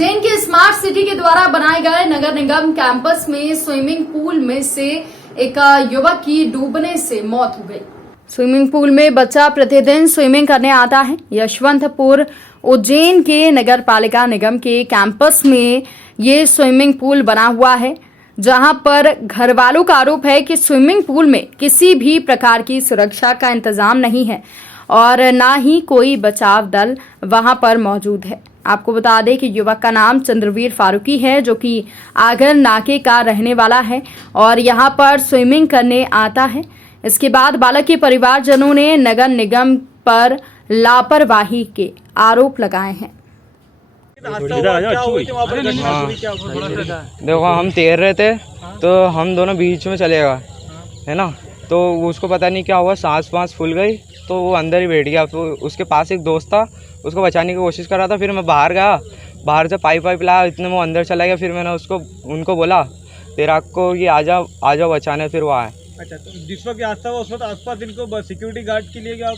उज्जैन के smart city के द्वारा बनाए गए नगर निगम कैंपस में स्विमिंग पूल में से एक युवक की डूबने से मौत हो गई। स्विमिंग पूल में बच्चा प्रतिदिन स्विमिंग करने आता है। यशवंतपुर उज्जैन के नगर पालिका निगम के कैंपस में ये स्विमिंग पूल बना हुआ है, जहां पर घर वालों का आरोप है कि स्विमिंग पूल में किसी भी प्रकार की सुरक्षा का इंतजाम नहीं है और ना ही कोई बचाव दल वहां पर मौजूद है। आपको बता दें कि युवक का नाम चंद्रवीर फारूकी है, जो कि आगर नाके का रहने वाला है और यहां पर स्विमिंग करने आता है। इसके बाद बालक के परिवारजनों ने नगर निगम पर लापरवाही के आरोप लगाए हैं। देखो, हम तैर रहे थे तो हम दोनों बीच में चले गए, है ना। तो उसको पता नहीं क्या हुआ, सांस फूल गई तो वो अंदर ही बैठ गया। तो उसके पास एक दोस्त था, उसको बचाने की कोशिश कर रहा था। फिर मैं बाहर गया, बाहर से पाइप लाया, इतने में वो अंदर चला गया। फिर मैंने उनको बोला तेरा को कि आ जाओ बचाने। फिर वो आए। अच्छा, तो जिस वक्त हादसा हुआ उस वक्त आसपास इनको सिक्योरिटी गार्ड के लिए या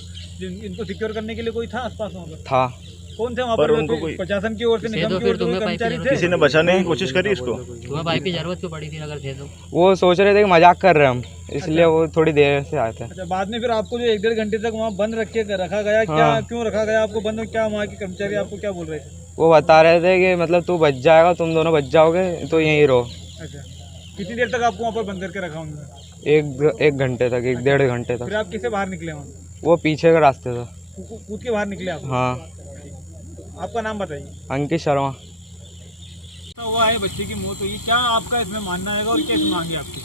इनको सिक्योर करने के लिए कोई था आसपास? था। कौन थे वहाँ पर? उनको कोई प्रशासन की ओर से, निगम की ओर से कर्मचारी थे? किसी ने बचाने की कोशिश करी इसको? तुम्हें बाइक की जरूरत क्यों पड़ी थी अगर थे तो? वो सोच रहे थे कि मजाक कर रहे हैं हम, इसलिए वो थोड़ी देर से आए थे। अच्छा, बाद में फिर आपको जो 1-1.5 घंटे तक वहाँ बंद रखा गया, क्या क्यों रखा गया आपको बंद? क्या वहाँ के कर्मचारी आपको क्या बोल रहे थे? वो बता रहे थे कि मतलब तू बच जाएगा, तुम दोनों बच जाओगे तो यहीं रहो। अच्छा, कितनी देर तक आपको वहाँ पर बंद करके रखा उन्होंने? एक घंटे तक, 1-1.5 घंटे तक। फिर आप किससे बाहर निकले वहाँ? वो पीछे का रास्ते था। कूद के बाहर निकले आप? हाँ। आपका नाम बताइए। अंकित शर्मा। हुआ है, बच्चे की मौत हुई, क्या आपका इसमें मानना है और क्या मांगे आपकी?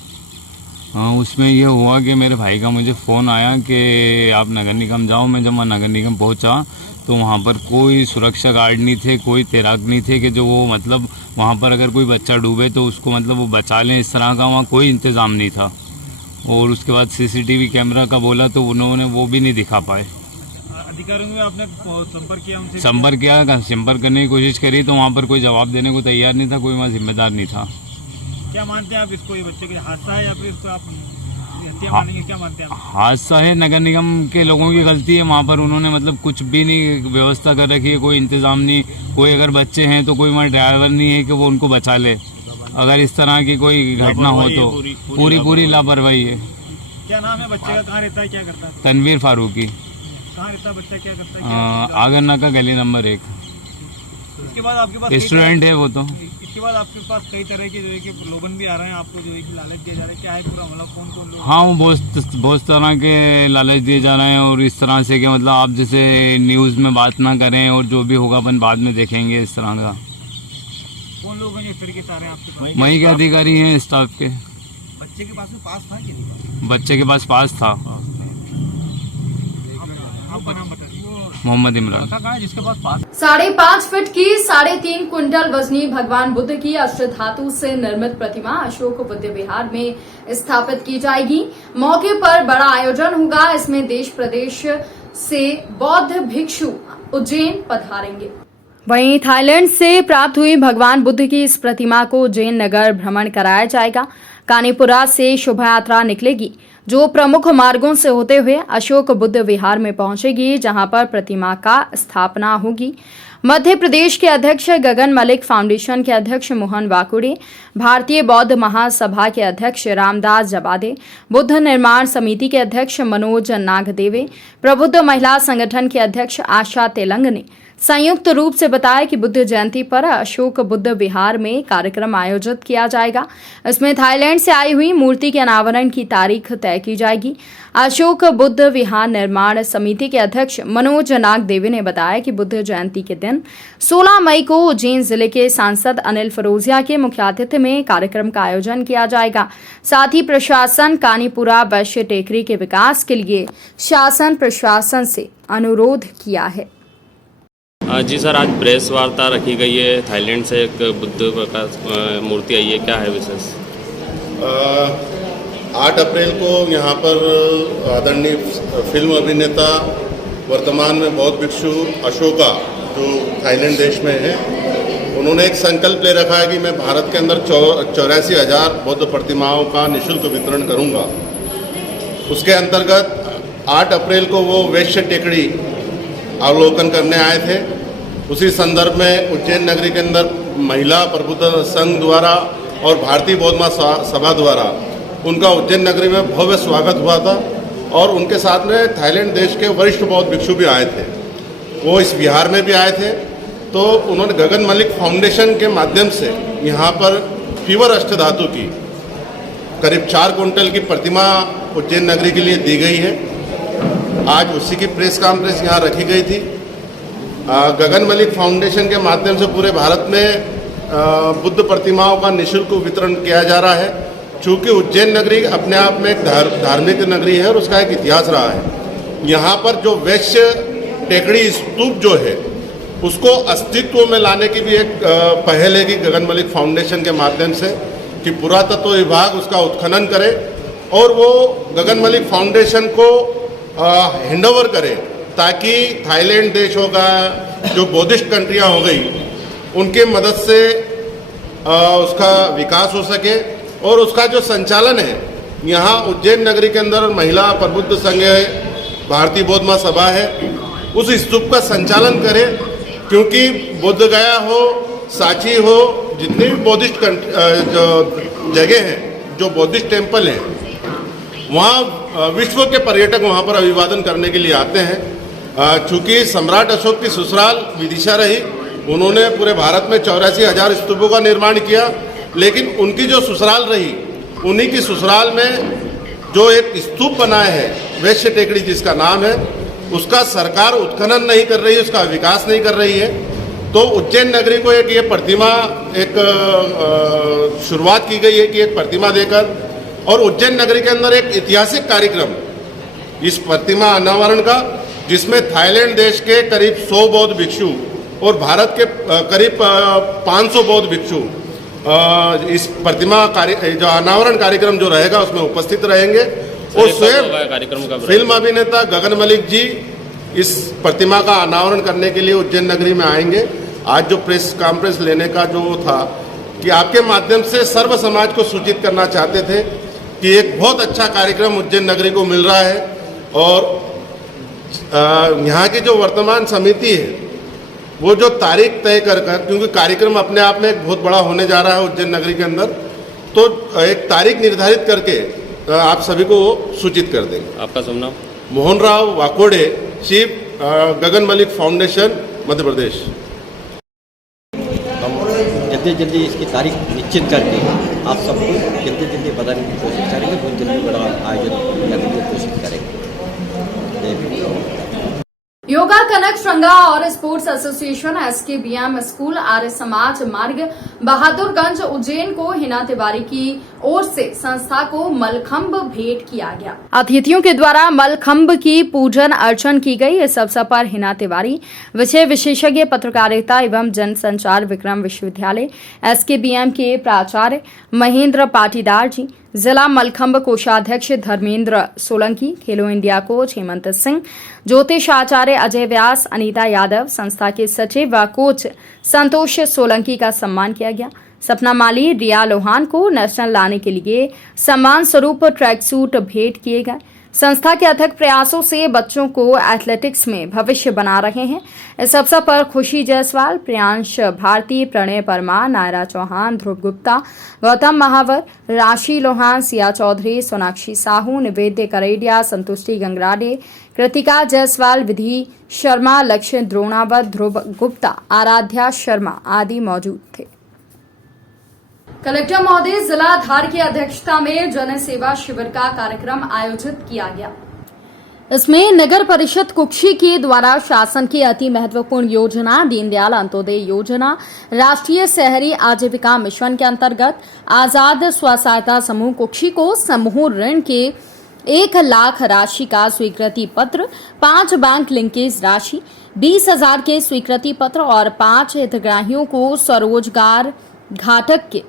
हाँ, उसमें ये हुआ कि मेरे भाई का मुझे फ़ोन आया कि आप नगर निगम जाओ। मैं जब मैं नगर निगम पहुंचा तो वहाँ पर कोई सुरक्षा गार्ड नहीं थे, कोई तैराक नहीं थे कि जो वो मतलब वहाँ पर अगर कोई बच्चा डूबे तो उसको मतलब वो बचा लें, इस तरह का वहाँ कोई इंतज़ाम नहीं था। और उसके बाद CCTV कैमरा का बोला तो उन्होंने वो भी नहीं दिखा पाए। अधिकारियों में आपने संपर्क किया उनसे? संपर्क करने की कोशिश करी तो वहाँ पर कोई जवाब देने को तैयार नहीं था, कोई वहाँ जिम्मेदार नहीं था। क्या मानते हैं आप इसको, ये बच्चे के हादसा है या फिर इसको आप हत्या मानेंगे? क्या मानते हैं आप? हादसा है, नगर निगम के लोगों की गलती है। वहाँ पर उन्होंने मतलब कुछ भी नहीं व्यवस्था कर रखी है, कोई इंतजाम नहीं। कोई अगर बच्चे हैं तो कोई वहाँ ड्राइवर नहीं है कि वो उनको बचा ले। अगर इस तरह की कोई घटना हो तो पूरी लापरवाही है। क्या नाम है बच्चे का? कहाँ रहता है, क्या करता है? तनवीर फारूकी। कहाँ रहता है बच्चा, क्या करता है? आगर नाका गली नंबर 1। इसके बाद आपके पास स्टूडेंट है वो तो। इसके बाद आपके पास कई तरह के जो है कि लोगन भी आ रहे हैं, आपको जो है कि लालच दिया जा रहा है, क्या है पूरा मतलब कौन लोग? हाँ, वो बहुत तरह के लालच दिए जा रहे हैं और इस तरह से कि मतलब आप जैसे न्यूज़ में बात ना करें और जो भी होगा अपन बाद में देखेंगे, इस तरह का। कौन लोग हैं जो इस तरीके से आ रहे हैं आपके पास? वहीं के अधिकारी हैं, स्टाफ के। बच्चे के पास में पास था कि नहीं? बच्चे के पास पास था। आपका नाम बताइए। मोहम्मद इमरान। जिसके पास पास 5.5 फीट की 3.5 क्विंटल वजनी भगवान बुद्ध की अष्टधातु से निर्मित प्रतिमा अशोक बुद्ध विहार में स्थापित की जाएगी। मौके पर बड़ा आयोजन होगा। इसमें देश प्रदेश से बौद्ध भिक्षु उज्जैन पधारेंगे। वहीं थाईलैंड से प्राप्त हुई भगवान बुद्ध की इस प्रतिमा को उज्जैन नगर भ्रमण कराया जाएगा। कानीपुरा से शोभा यात्रा निकलेगी, जो प्रमुख मार्गों से होते हुए अशोक बुद्ध विहार में पहुंचेगी, जहां पर प्रतिमा का स्थापना होगी। मध्य प्रदेश के अध्यक्ष गगन मलिक, फाउंडेशन के अध्यक्ष मोहन वाकुड़े, भारतीय बौद्ध महासभा के अध्यक्ष रामदास जबादे, बुद्ध निर्माण समिति के अध्यक्ष मनोज नागदेवे, प्रबुद्ध महिला संगठन के अध्यक्ष आशा तेलंग ने संयुक्त रूप से बताया कि बुद्ध जयंती पर अशोक बुद्ध विहार में कार्यक्रम आयोजित किया जाएगा। इसमें थाईलैंड से आई हुई मूर्ति के अनावरण की तारीख तय की जाएगी। अशोक बुद्ध विहार निर्माण समिति के अध्यक्ष मनोज नागदेवी ने बताया कि बुद्ध जयंती के दिन 16 मई को उज्जैन जिले के सांसद अनिल फरोजिया के मुख्य आतिथ्य में कार्यक्रम का आयोजन किया जाएगा। साथ ही प्रशासन कानीपुरा वैश्य टेकरी के विकास के लिए शासन प्रशासन से अनुरोध किया है। जी सर, आज प्रेस वार्ता रखी गई है। थाईलैंड से एक बुद्ध का मूर्ति आई है, क्या है विशेष? 8 अप्रैल को यहाँ पर आदरणीय फिल्म अभिनेता, वर्तमान में बौद्ध भिक्षु अशोका, जो थाईलैंड देश में है, उन्होंने एक संकल्प ले रखा है कि मैं भारत के अंदर 84,000 बौद्ध प्रतिमाओं का निःशुल्क वितरण करूँगा। उसके अंतर्गत 8 अप्रैल को वो वैश्य टेकड़ी अवलोकन करने आए थे। उसी संदर्भ में उज्जैन नगरी के अंदर महिला प्रबुद्धन संघ द्वारा और भारतीय बौद्ध महासभा सभा द्वारा उनका उज्जैन नगरी में भव्य स्वागत हुआ था और उनके साथ में थाईलैंड देश के वरिष्ठ बौद्ध भिक्षु भी आए थे। वो इस बिहार में भी आए थे। तो उन्होंने गगन मलिक फाउंडेशन के माध्यम से यहाँ पर फीवर अष्टधातु की करीब 4 कुंटल की प्रतिमा उज्जैन नगरी के लिए दी गई है। आज उसी की प्रेस कॉन्फ्रेंस यहाँ रखी गई थी। गगन मलिक फाउंडेशन के माध्यम से पूरे भारत में बुद्ध प्रतिमाओं का निःशुल्क वितरण किया जा रहा है। चूँकि उज्जैन नगरी अपने आप में एक धार्मिक नगरी है और उसका एक इतिहास रहा है। यहाँ पर जो वैश्य टेकड़ी स्तूप जो है उसको अस्तित्व में लाने की भी एक पहल है कि गगन मलिक फाउंडेशन के माध्यम से कि पुरातत्व विभाग उसका उत्खनन करे और वो गगन मलिक फाउंडेशन को हैंडओवर करे ताकि थाईलैंड देश होगा, जो बौद्धिस्ट कंट्रियाँ हो गई, उनके मदद से उसका विकास हो सके और उसका जो संचालन है यहाँ उज्जैन नगरी के अंदर महिला प्रबुद्ध संघ है, भारतीय बौद्ध महासभा है, उस स्तूप का संचालन करे। क्योंकि बोध गया हो, सांची हो, जितने भी बौद्धिस्ट जो जगह हैं, जो बौद्धिस्ट टेम्पल हैं, वहाँ विश्व के पर्यटक वहाँ पर अभिवादन करने के लिए आते हैं। चूँकि सम्राट अशोक की ससुराल विदिशा रही, उन्होंने पूरे भारत में 84,000 स्तूपों का निर्माण किया, लेकिन उनकी जो ससुराल रही, उन्हीं की ससुराल में जो एक स्तूप बनाया है वैश्य टेकड़ी जिसका नाम है, उसका सरकार उत्खनन नहीं कर रही है, उसका विकास नहीं कर रही है। तो उज्जैन नगरी को एक ये प्रतिमा एक शुरुआत की गई है कि एक प्रतिमा देकर, और उज्जैन नगरी के अंदर एक ऐतिहासिक कार्यक्रम इस प्रतिमा अनावरण का, जिसमें थाईलैंड देश के करीब 100 बौद्ध भिक्षु और भारत के करीब 500 बौद्ध भिक्षु इस प्रतिमा जो अनावरण कार्यक्रम जो रहेगा उसमें उपस्थित रहेंगे। और स्वयं फिल्म अभिनेता गगन मलिक जी इस प्रतिमा का अनावरण करने के लिए उज्जैन नगरी में आएंगे। आज जो प्रेस कॉन्फ्रेंस लेने का जो था कि आपके माध्यम से सर्व समाज को सूचित करना चाहते थे कि एक बहुत अच्छा कार्यक्रम उज्जैन नगरी को मिल रहा है, और यहाँ की जो वर्तमान समिति है वो जो तारीख तय कर, क्योंकि कार्यक्रम अपने आप में एक बहुत बड़ा होने जा रहा है उज्जैन नगरी के अंदर, तो एक तारीख निर्धारित करके आप सभी को सूचित कर देंगे। आपका शुभ नाम? मोहन राव वाकोडे, चीफ गगन मलिक फाउंडेशन, मध्य प्रदेश। हम जल्दी इसकी तारीख निश्चित करके आप सबको जल्दी बताने की कोशिश करेंगे, बहुत जल्दी बड़ा आयोजन करने की कोशिश करेंगे। योगा कनक श्रृंगा और sports association, SKBM school, Arya Samaj मार्ग, बहादुरगंज, उज्जैन को हिना तिवारी की ओर से संस्था को मलखंब भेंट किया गया। अतिथियों के द्वारा मलखंब की पूजन अर्चन की गई। इस अवसर पर हिना तिवारी, विषय विशेषज्ञ पत्रकारिता एवं जनसंचार, विक्रम विश्वविद्यालय, SKBM के प्राचार्य महेंद्र पाटीदार जी, जिला मलखंब कोषाध्यक्ष धर्मेंद्र सोलंकी, खेलो इंडिया कोच हेमंत सिंह, ज्योतिष आचार्य अजय व्यास, अनीता यादव, संस्था के सचिव व कोच संतोष सोलंकी का सम्मान किया गया। सपना माली, रिया लोहान को नेशनल लाने के लिए सम्मान स्वरूप ट्रैक सूट भेंट किए गए। संस्था के अथक प्रयासों से बच्चों को एथलेटिक्स में भविष्य बना रहे हैं। इस अवसर पर खुशी जायसवाल, प्रियांश भारती, प्रणय परमार, नायरा चौहान, ध्रुव गुप्ता, गौतम महावर, राशि लोहान, सिया चौधरी, सोनाक्षी साहू, निवेद्य करेडिया, संतुष्टि गंगराडे, कृतिका जायसवाल, विधि शर्मा, लक्ष्य द्रोणावत, ध्रुव गुप्ता, आराध्या शर्मा आदि मौजूद थे। कलेक्टर महोदय जिला धार की अध्यक्षता में जन सेवा शिविर का कार्यक्रम आयोजित किया गया। इसमें नगर परिषद कुक्षी के द्वारा शासन की अति महत्वपूर्ण योजना दीनदयाल अंत्योदय योजना, राष्ट्रीय शहरी आजीविका मिशन के अंतर्गत आजाद स्व सहायता समूह कुक्षी को समूह ऋण के 1 लाख राशि का स्वीकृति पत्र, 5 बैंक लिंकेज राशि, 20,000 के स्वीकृति पत्र और 5 हितग्राहियों को स्वरोजगार घाटक के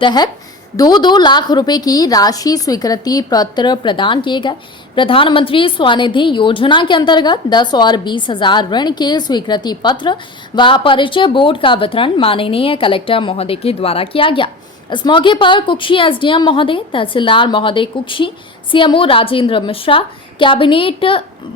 तहत 2-2 लाख रुपए की राशि स्वीकृति पत्र प्रदान किए गए। प्रधानमंत्री स्वनिधि योजना के अंतर्गत 10 और 20,000 ऋण के स्वीकृति पत्र व परिचय बोर्ड का वितरण माननीय कलेक्टर महोदय के द्वारा किया गया। इस मौके पर कुक्षी SDM महोदय, तहसीलदार महोदय कुक्षी, CMO राजेंद्र मिश्रा, कैबिनेट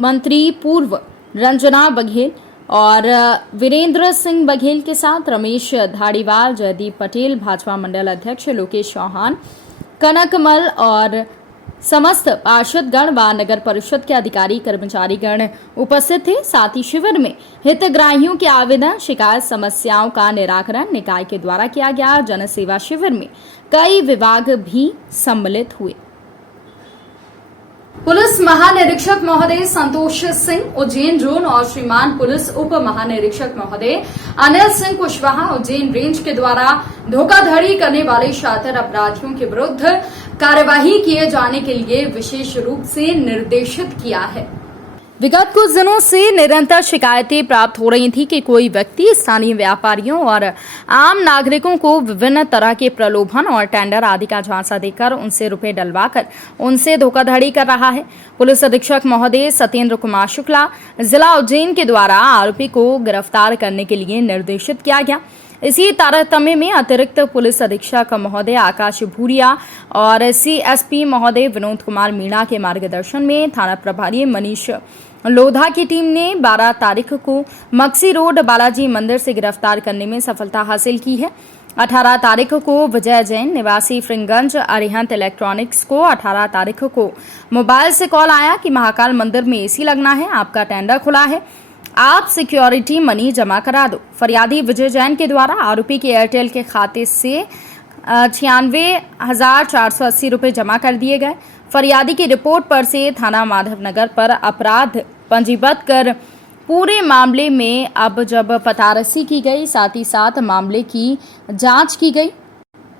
मंत्री पूर्व रंजना बघेल, और वीरेंद्र सिंह बघेल के साथ रमेश धाड़ीवाल, जयदीप पटेल, भाजपा मंडल अध्यक्ष लोकेश चौहान, कनकमल और समस्त पार्षदगण व नगर परिषद के अधिकारी कर्मचारीगण उपस्थित थे। साथ ही शिविर में हितग्राहियों के आवेदन, शिकायत, समस्याओं का निराकरण निकाय के द्वारा किया गया। जन सेवा शिविर में कई विभाग भी सम्मिलित हुए। पुलिस महानिरीक्षक महोदय संतोष सिंह उज्जैन जोन और श्रीमान पुलिस उप महानिरीक्षक महोदय अनिल सिंह कुशवाहा उज्जैन रेंज के द्वारा धोखाधड़ी करने वाले शातिर अपराधियों के विरुद्ध कार्यवाही किए जाने के लिए विशेष रूप से निर्देशित किया है। विगत कुछ दिनों से निरंतर शिकायतें प्राप्त हो रही थी कि कोई व्यक्ति स्थानीय व्यापारियों और आम नागरिकों को विभिन्न तरह के प्रलोभन और टेंडर आदि का झांसा देकर उनसे रुपए डलवाकर उनसे धोखाधड़ी कर रहा है। पुलिस अधीक्षक महोदय सत्येंद्र कुमार शुक्ला जिला उज्जैन के द्वारा आरोपी को गिरफ्तार करने के लिए निर्देशित किया गया। इसी तारतम्य में अतिरिक्त पुलिस अधीक्षक महोदय आकाश भूरिया और सीएसपी महोदय विनोद कुमार मीणा के मार्गदर्शन में थाना प्रभारी मनीष लोधा की टीम ने 12 तारीख को मक्सी रोड बालाजी मंदिर से गिरफ्तार करने में सफलता हासिल की है। 18 तारीख को विजय जैन निवासी फ्रिंगंज अरिहंत इलेक्ट्रॉनिक्स को 18 तारीख को मोबाइल से कॉल आया कि महाकाल मंदिर में एसी लगना है, आपका टेंडर खुला है, आप सिक्योरिटी मनी जमा करा दो। फरियादी विजय जैन के द्वारा आरोपी के एयरटेल के खाते से 96,480 रुपए जमा कर दिए गए। फरियादी की रिपोर्ट पर से थाना माधवनगर पर अपराध पंजीबद्ध कर पूरे मामले में अब जब पतारसी की गई, साथ ही साथ मामले की जांच की गई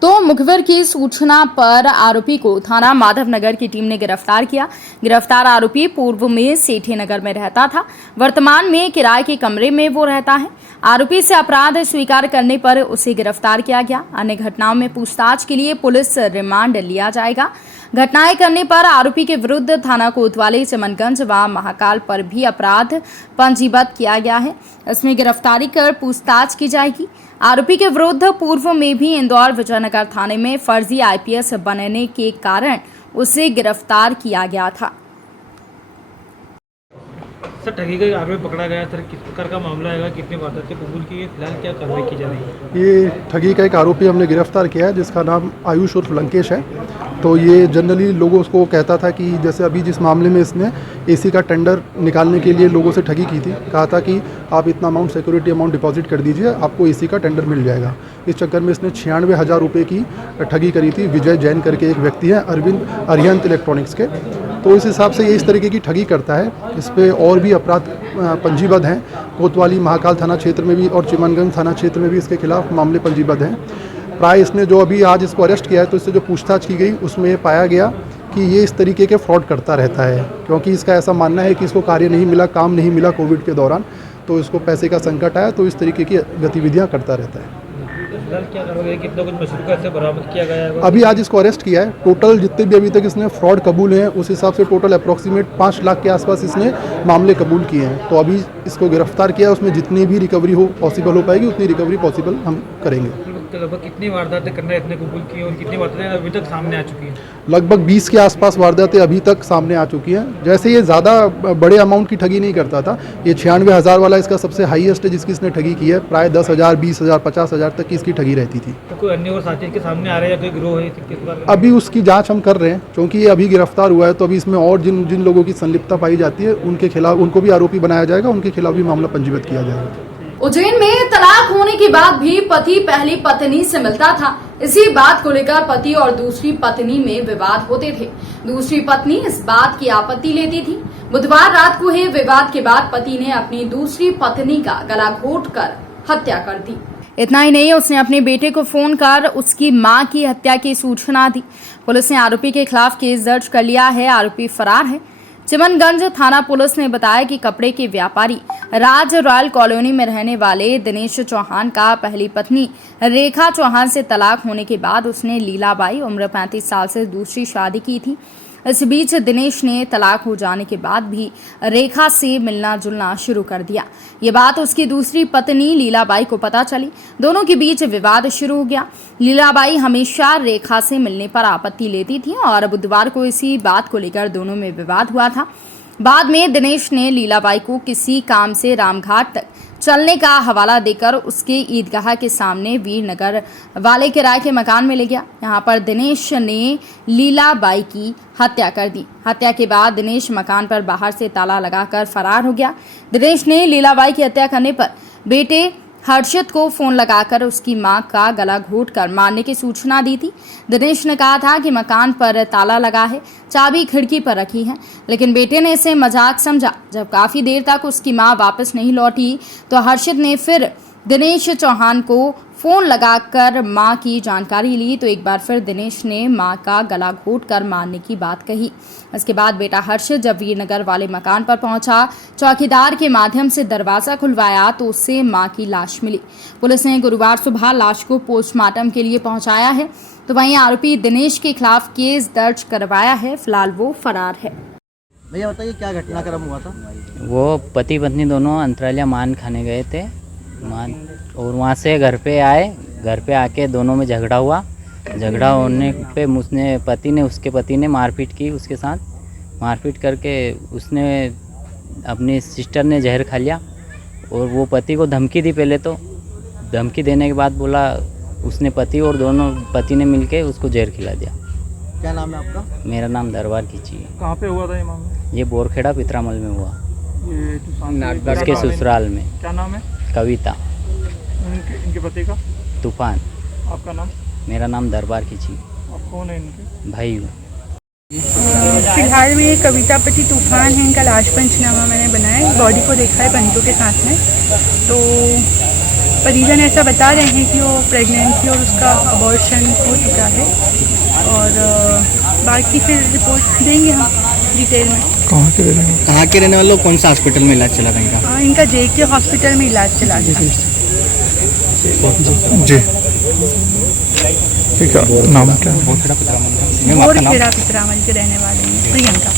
तो मुखबिर की सूचना पर आरोपी को थाना माधवनगर की टीम ने गिरफ्तार किया। गिरफ्तार आरोपी पूर्व में सेठी नगर में रहता था, वर्तमान में किराए के कमरे में वो रहता है। आरोपी से अपराध स्वीकार करने पर उसे गिरफ्तार किया गया। अन्य घटनाओं में पूछताछ के लिए पुलिस रिमांड लिया जाएगा। घटनाएं करने पर आरोपी के विरुद्ध थाना कोतवाली, चमनगंज व महाकाल पर भी अपराध पंजीबद्ध किया गया है। इसमें गिरफ्तारी कर पूछताछ की जाएगी। आरोपी के विरुद्ध पूर्व में भी इंदौर विजयनगर थाने में फर्जी आईपीएस बनने के कारण उसे गिरफ्तार किया गया था। सर, ठगी का आरोपी पकड़ा गया, सर किस प्रकार का मामला है, कितनी वारदातें कबूल की है, फिलहाल क्या कार्रवाई की जा रही है? ये ठगी का एक आरोपी हमने गिरफ्तार किया है जिसका नाम आयुष उर्फ लंकेश है। तो ये जनरली लोगों को कहता था कि जैसे अभी जिस मामले में इसने एसी का टेंडर निकालने के लिए लोगों से ठगी की थी, कहा था कि आप इतना अमाउंट सिक्योरिटी अमाउंट डिपॉजिट कर दीजिए, आपको एसी का टेंडर मिल जाएगा। इस चक्कर में इसने 96,000 रुपये की ठगी करी थी। विजय जैन करके एक व्यक्ति है अरिहंत इलेक्ट्रॉनिक्स के, तो इस हिसाब से ये इस तरीके की ठगी करता है। इस पर और भी अपराध पंजीबद्ध हैं। कोतवाली महाकाल थाना क्षेत्र में भी और चिमनगंज थाना क्षेत्र में भी इसके खिलाफ मामले पंजीबद्ध हैं। प्राय इसने जो अभी आज इसको अरेस्ट किया है तो इससे जो पूछताछ की गई उसमें पाया गया कि ये इस तरीके के फ्रॉड करता रहता है, क्योंकि इसका ऐसा मानना है कि इसको कार्य नहीं मिला, काम नहीं मिला कोविड के दौरान, तो इसको पैसे का संकट आया, तो इस तरीके की गतिविधियाँ करता रहता है। क्या करोगे, कितना कुछ मशरूम कैसे बरामद किया गया है? अभी आज इसको अरेस्ट किया है। टोटल जितने भी अभी तक इसने फ्रॉड कबूल हैं उस हिसाब से टोटल अप्रॉक्सीमेट 5 लाख के आसपास इसने मामले कबूल किए हैं। तो अभी इसको गिरफ्तार किया, उसमें जितनी भी रिकवरी हो पॉसिबल हो पाएगी उतनी रिकवरी पॉसिबल हम करेंगे। लगभग कितनी वारदातें करना इतने कबूल की और कितनी वारदातें अभी तक सामने आ चुकी हैं? लगभग 20 के आसपास वारदातें अभी तक सामने आ चुकी हैं। जैसे ये ज़्यादा बड़े अमाउंट की ठगी नहीं करता था, ये 96,000 वाला इसका सबसे हाईएस्ट है जिसकी इसने ठगी की है। प्राय 10,000, 20,000, 50,000 तक की इसकी ठगी रहती थी। तो कोई अन्य और साथी के सामने आ रहे हैं या कोई गिरोह है किस बार? अभी उसकी जांच हम कर रहे हैं, क्योंकि ये अभी गिरफ्तार हुआ है तो अभी इसमें और जिन लोगों की संलिप्तता पाई जाती है उनके खिलाफ, उनको भी आरोपी बनाया जाएगा, उनके खिलाफ भी मामला पंजीबद्ध किया जाएगा। उज्जैन में तलाक होने के बाद भी पति पहली पत्नी से मिलता था। इसी बात को लेकर पति और दूसरी पत्नी में विवाद होते थे। दूसरी पत्नी इस बात की आपत्ति लेती थी। बुधवार रात को हुए विवाद के बाद पति ने अपनी दूसरी पत्नी का गला घोंटकर हत्या कर दी। इतना ही नहीं, उसने अपने बेटे को फोन कर उसकी मां की हत्या की सूचना दी। पुलिस ने आरोपी के खिलाफ केस दर्ज कर लिया है। आरोपी फरार है। चिमनगंज थाना पुलिस ने बताया कि कपड़े के व्यापारी राज रॉयल कॉलोनी में रहने वाले दिनेश चौहान का पहली पत्नी रेखा चौहान से तलाक होने के बाद उसने लीलाबाई उम्र 35 साल से दूसरी शादी की थी। इस बीच दिनेश ने तलाक हो जाने के बाद भी रेखा से मिलना जुलना शुरू कर दिया। ये बात उसकी दूसरी पत्नी लीलाबाई को पता चली। दोनों के बीच विवाद शुरू हो गया। लीलाबाई हमेशा रेखा से मिलने पर आपत्ति लेती थी और बुधवार को इसी बात को लेकर दोनों में विवाद हुआ था। बाद में दिनेश ने लीलाबाई को किसी काम से रामघाट तक चलने का हवाला देकर उसके ईदगाह के सामने वीरनगर वाले किराए के मकान में ले गया। यहाँ पर दिनेश ने लीलाबाई की हत्या कर दी। हत्या के बाद दिनेश मकान पर बाहर से ताला लगाकर फरार हो गया। दिनेश ने लीलाबाई की हत्या करने पर बेटे हर्षित को फोन लगाकर उसकी मां का गला घोंटकर मारने की सूचना दी थी। दिनेश ने कहा था कि मकान पर ताला लगा है, चाबी खिड़की पर रखी है, लेकिन बेटे ने इसे मजाक समझा। जब काफी देर तक उसकी मां वापस नहीं लौटी तो हर्षित ने फिर दिनेश चौहान को फोन लगाकर मां की जानकारी ली तो एक बार फिर दिनेश ने मां का गला घोंटकर मारने की बात कही। इसके बाद बेटा हर्षित जब वीरनगर वाले मकान पर पहुंचा, चौकीदार के माध्यम से दरवाजा खुलवाया तो उससे मां की लाश मिली। पुलिस ने गुरुवार सुबह लाश को पोस्टमार्टम के लिए पहुंचाया है, तो वहीं आरोपी दिनेश के खिलाफ केस दर्ज करवाया है। फिलहाल वो फरार है। भैया बताइए क्या घटनाक्रम हुआ था? वो पति पत्नी दोनों अंतरालिया मान खाने गए थे और वहाँ से घर पे आए। घर पे आके दोनों में झगड़ा हुआ। झगड़ा होने पे उसके पति ने मारपीट की उसके साथ। मारपीट करके उसने अपनी सिस्टर ने जहर खा लिया और वो पति को धमकी दी। पहले तो धमकी देने के बाद बोला उसने पति और दोनों पति ने मिलके उसको जहर खिला दिया। क्या नाम है आपका? मेरा नाम दरबार खींची है। कहाँ पे हुआ था ये मामला? ये बोरखेड़ा पितरामल में हुआ, ये उसके ससुराल में। क्या नाम है? कविता। इनके पति का? तूफान। आपका नाम? मेरा नाम दरबार खींची। आप कौन है इनके? भाई हूँ। फिलहाल में कविता पति तूफान है, इनका लाश पंचनामा मैंने बनाया, बॉडी को देखा है पंचों के साथ में। तो परिजन ऐसा बता रहे हैं कि वो प्रेग्नेंट थी और उसका अबॉर्शन हो चुका है और बाकी फिर रिपोर्ट देंगे हम डिटेल में। कहाँ के रहने वाले? कौन सा हॉस्पिटल में इलाज चला था इनका? इनका JK हॉस्पिटल में इलाज चला था। जी ठीक है। नाम क्या है? बोरखेड़ा पितरामल के रहने वाले हैं, प्रियंका।